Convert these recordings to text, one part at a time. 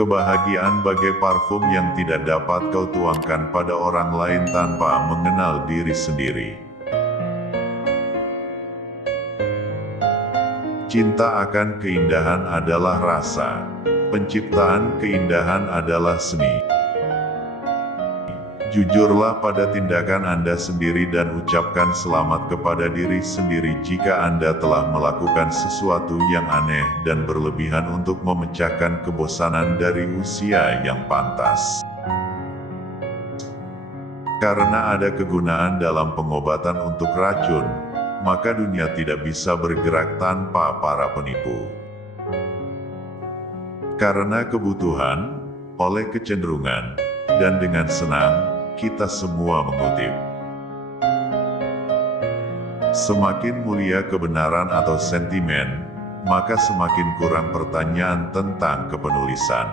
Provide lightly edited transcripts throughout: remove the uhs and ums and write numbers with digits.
Kebahagiaan bagai parfum yang tidak dapat kau tuangkan pada orang lain tanpa mengenal diri sendiri. Cinta akan keindahan adalah rasa. Penciptaan keindahan adalah seni. Jujurlah pada tindakan Anda sendiri dan ucapkan selamat kepada diri sendiri jika Anda telah melakukan sesuatu yang aneh dan berlebihan untuk memecahkan kebosanan dari usia yang pantas. Karena ada kegunaan dalam pengobatan untuk racun, maka dunia tidak bisa bergerak tanpa para penipu. Karena kebutuhan, oleh kecenderungan, dan dengan senang, kita semua mengutip. Semakin mulia kebenaran atau sentimen, maka semakin kurang pertanyaan tentang kepenulisan.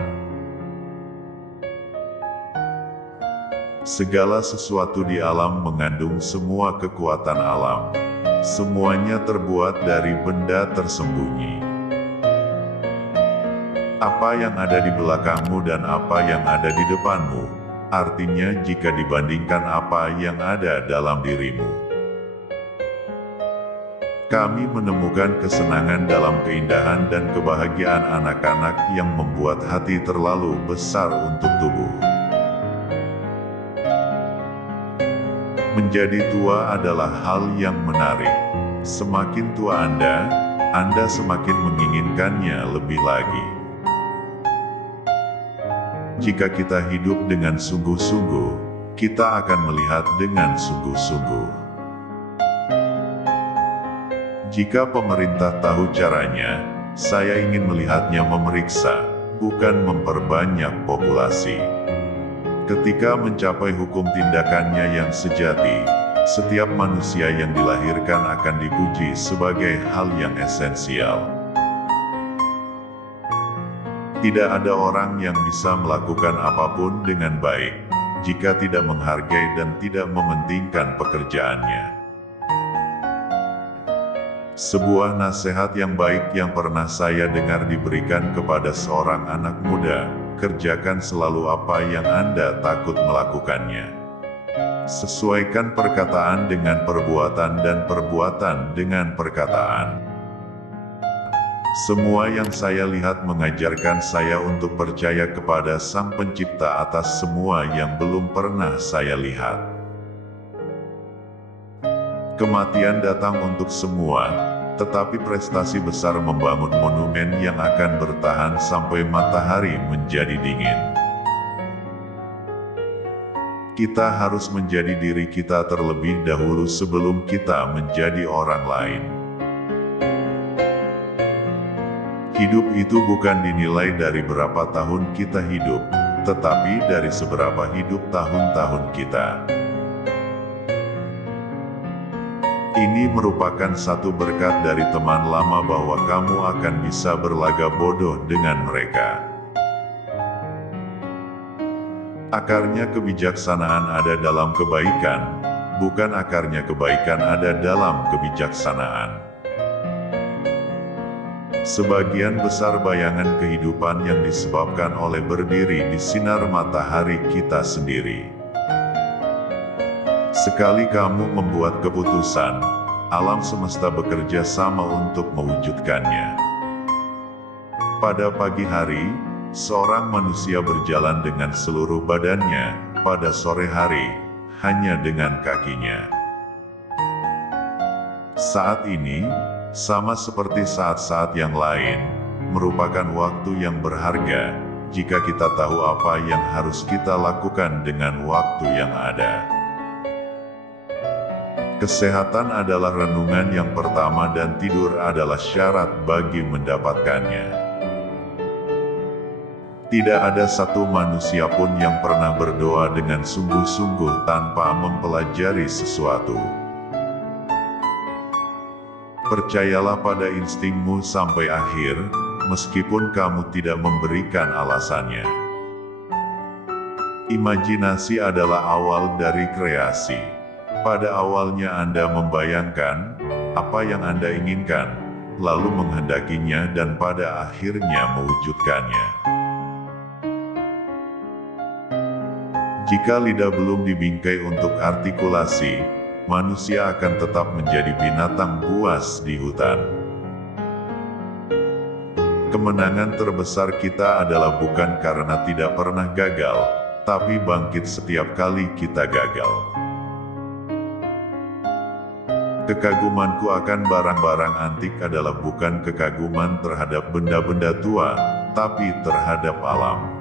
Segala sesuatu di alam mengandung semua kekuatan alam. Semuanya terbuat dari benda tersembunyi. Apa yang ada di belakangmu dan apa yang ada di depanmu, artinya jika dibandingkan apa yang ada dalam dirimu. Kami menemukan kesenangan dalam keindahan dan kebahagiaan anak-anak yang membuat hati terlalu besar untuk tubuh. Menjadi tua adalah hal yang menarik. Semakin tua Anda semakin menginginkannya lebih lagi. Jika kita hidup dengan sungguh-sungguh, kita akan melihat dengan sungguh-sungguh. Jika pemerintah tahu caranya, saya ingin melihatnya memeriksa, bukan memperbanyak populasi. Ketika mencapai hukum tindakannya yang sejati, setiap manusia yang dilahirkan akan dipuji sebagai hal yang esensial. Tidak ada orang yang bisa melakukan apapun dengan baik, jika tidak menghargai dan tidak mementingkan pekerjaannya. Sebuah nasihat yang baik yang pernah saya dengar diberikan kepada seorang anak muda, kerjakan selalu apa yang Anda takut melakukannya. Sesuaikan perkataan dengan perbuatan dan perbuatan dengan perkataan. Semua yang saya lihat mengajarkan saya untuk percaya kepada Sang Pencipta atas semua yang belum pernah saya lihat. Kematian datang untuk semua, tetapi prestasi besar membangun monumen yang akan bertahan sampai matahari menjadi dingin. Kita harus menjadi diri kita terlebih dahulu sebelum kita menjadi orang lain. Hidup itu bukan dinilai dari berapa tahun kita hidup, tetapi dari seberapa hidup tahun-tahun kita. Ini merupakan satu berkat dari teman lama bahwa kamu akan bisa berlaga bodoh dengan mereka. Akarnya kebijaksanaan ada dalam kebaikan, bukan akarnya kebaikan ada dalam kebijaksanaan. Sebagian besar bayangan kehidupan yang disebabkan oleh berdiri di sinar matahari kita sendiri. Sekali kamu membuat keputusan, alam semesta bekerja sama untuk mewujudkannya. Pada pagi hari, seorang manusia berjalan dengan seluruh badannya, pada sore hari, hanya dengan kakinya. Saat ini, sama seperti saat-saat yang lain, merupakan waktu yang berharga, jika kita tahu apa yang harus kita lakukan dengan waktu yang ada. Kesehatan adalah renungan yang pertama dan tidur adalah syarat bagi mendapatkannya. Tidak ada satu manusia pun yang pernah berdoa dengan sungguh-sungguh tanpa mempelajari sesuatu. Percayalah pada instingmu sampai akhir, meskipun kamu tidak memberikan alasannya. Imajinasi adalah awal dari kreasi. Pada awalnya Anda membayangkan apa yang Anda inginkan, lalu menghendakinya dan pada akhirnya mewujudkannya. Jika lidah belum dibingkai untuk artikulasi, manusia akan tetap menjadi binatang buas di hutan. Kemenangan terbesar kita adalah bukan karena tidak pernah gagal, tapi bangkit setiap kali kita gagal. Kekagumanku akan barang-barang antik adalah bukan kekaguman terhadap benda-benda tua, tapi terhadap alam.